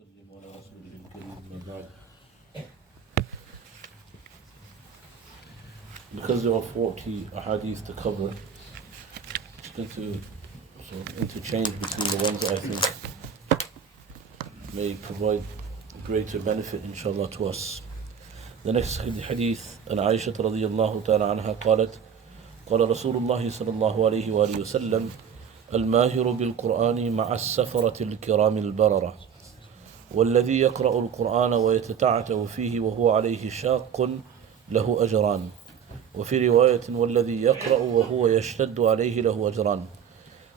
وسلم على رسوله الكريم ما بعد. Because there are 40 hadiths to cover, it's going to sort of interchange between the ones that I think may provide greater benefit inshallah to us. The next hadith, an Aisha radiyallahu ta'ala anha قالت قال رسول الله صلى الله عليه وآله وسلم الماهر بالقرآن مع السفرة الكرام البررة والذي يقرأ القرآن ويتتعتع فيه وهو عليه شاق له أجران وفي رواية والذي يقرأ وهو يشتد عليه له أجران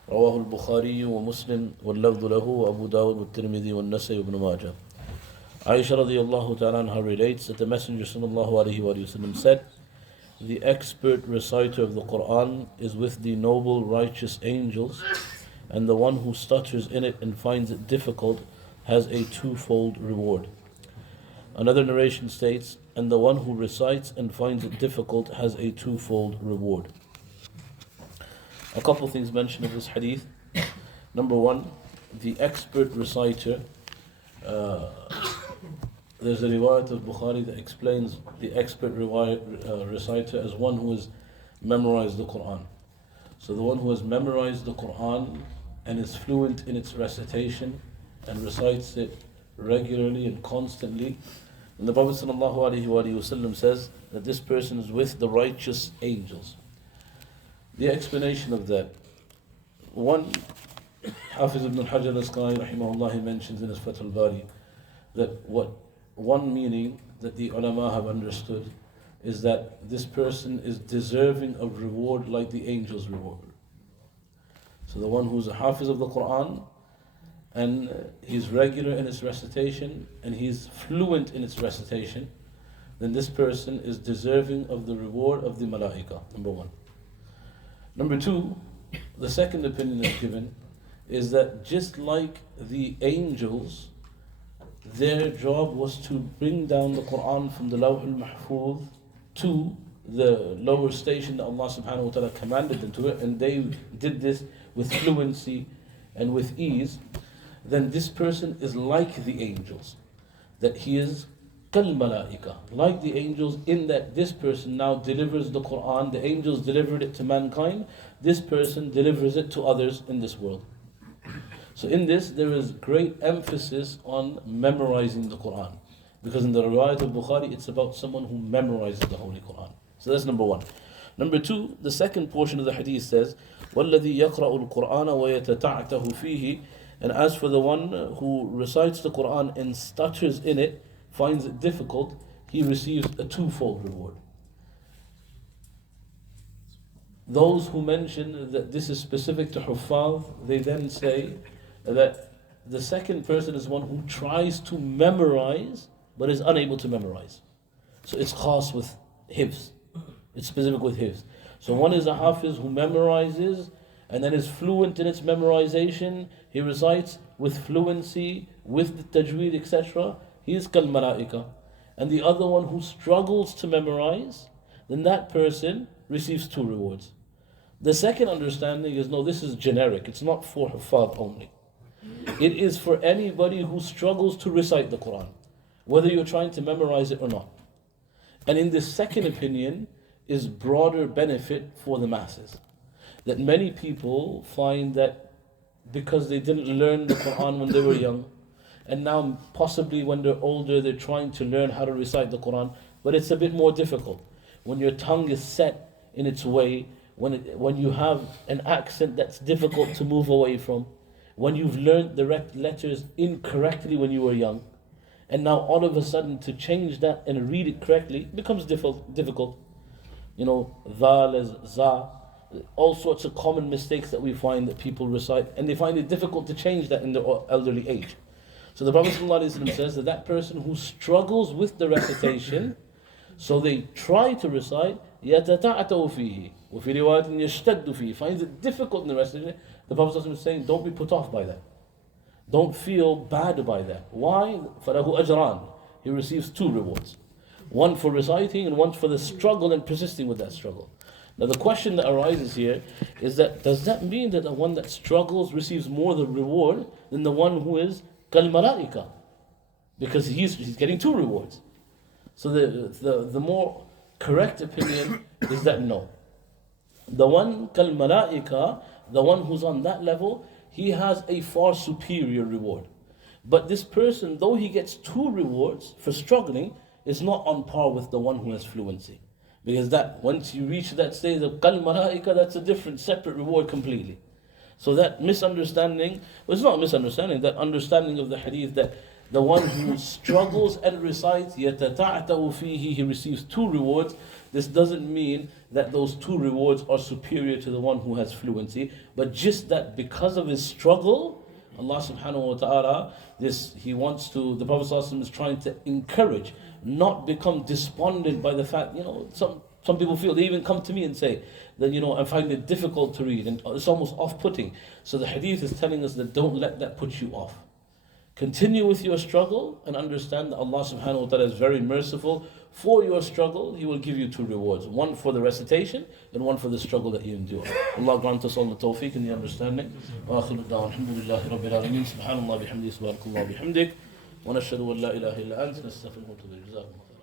رواه البخاري ومسلم واللفظ له وأبو داود والترمذي والنسائي وابن ماجه. Aisha radiyallahu ta'ala anha relates that the Messenger sallallahu alayhi wa sallam said, the expert reciter of the Qur'an is with the noble righteous angels, and the one who stutters in it and finds it difficult has a twofold reward. Another narration states, and the one who recites and finds it difficult has a twofold reward. A couple of things mentioned in this hadith. Number one, the expert reciter. There's a riwayat of Bukhari that explains the expert reciter as one who has memorized the Qur'an. So the one who has memorized the Qur'an and is fluent in its recitation and recites it regularly and constantly. And the Prophet ﷺ says that this person is with the righteous angels. The explanation of that. One, Hafiz ibn al-Hajar al-Asqalani rahimahullah, he mentions in his Fath al-Bari that one meaning that the ulama have understood is that this person is deserving of reward like the angels reward. So the one who's a hafiz of the Qur'an and he's regular in its recitation and he's fluent in its recitation, then this person is deserving of the reward of the malaika, number one. Number two, the second opinion that's given is that just like the angels, their job was to bring down the Qur'an from the Lawh al-Mahfuz to the lower station that Allah subhanahu wa ta'ala commanded them to it, and they did this with fluency and with ease. Then this person is like the angels, that he is kal malaika, like the angels, in that this person now delivers the Qur'an. The angels delivered it to mankind, this person delivers it to others in this world. So in this, there is great emphasis on memorizing the Qur'an. Because in the riwayat of Bukhari, it's about someone who memorizes the Holy Qur'an. So that's number one. Number two, the second portion of the hadith says, وَالَّذِي يَقْرَأُ الْقُرْآنَ وَيَتَتَعْتَهُ فِيهِ. And as for the one who recites the Qur'an and stutters in it, finds it difficult, he receives a twofold reward. Those who mention that this is specific to Huffaz, they then say that the second person is one who tries to memorize but is unable to memorize. So it's khas with hifz. It's specific with hifz. So one is a hafiz who memorizes and then is fluent in its memorization. He recites with fluency, with the tajweed, etc. He is kal malaika. And the other one who struggles to memorize, then that person receives two rewards. The second understanding is, no, this is generic. It's not for Huffaz only. It is for anybody who struggles to recite the Qur'an, whether you're trying to memorize it or not. And in this second opinion is broader benefit for the masses. That many people find that because they didn't learn the Qur'an when they were young, and now possibly when they're older, they're trying to learn how to recite the Qur'an, but it's a bit more difficult. When your tongue is set in its way, when you have an accent that's difficult to move away from, when you've learned the letters incorrectly when you were young, and now all of a sudden to change that and read it correctly becomes difficult. You know, dhal as za, all sorts of common mistakes that we find that people recite, and they find it difficult to change that in their elderly age. So the Prophet ﷺ says that that person who struggles with the recitation, so they try to recite, يَتَتَعْتَوْ فِيهِ وَفِي رِوَايَةٍ يَشْتَدُّ فِيهِ, finds it difficult in the recitation. The Prophet ﷺ is saying, don't be put off by that. Don't feel bad by that. Why? فَلَهُ أَجْرَانِ. He receives two rewards. One for reciting and one for the struggle and persisting with that struggle. Now the question that arises here is that, does that mean that the one that struggles receives more the reward than the one who is kal malaika, because he's getting 2 rewards. So the more correct opinion is that no. The one kal malaika, the one who's on that level, he has a far superior reward. But this person, though he gets 2 rewards for struggling, is not on par with the one who has fluency. Because that once you reach that stage of kal malaika, that's a different, separate reward completely. So that misunderstanding, well, it's not a misunderstanding, that understanding of the hadith that the one who struggles and recites, يَتَتَعْتَوْ فِيهِ, he receives 2 rewards. This doesn't mean that those 2 rewards are superior to the one who has fluency, but just that because of his struggle, Allah subhanahu wa ta'ala, the Prophet ﷺ is trying to encourage, not become despondent by the fact, some people feel, they even come to me and say that, I find it difficult to read and it's almost off-putting. So the hadith is telling us that don't let that put you off. Continue with your struggle and understand that Allah subhanahu wa ta'ala is very merciful. For your struggle, He will give you 2 rewards. One for the recitation and one for the struggle that you endure. Allah grant us all the tawfiq and the understanding. Wa akhiru da'wan, alhamdulillahi rabbil alameen. Subhanallah bihamdi, subhanakallah bihamdik. Wa nashhadu an la ilaha illa anta, nastaghfiruka wa natubu ilayk.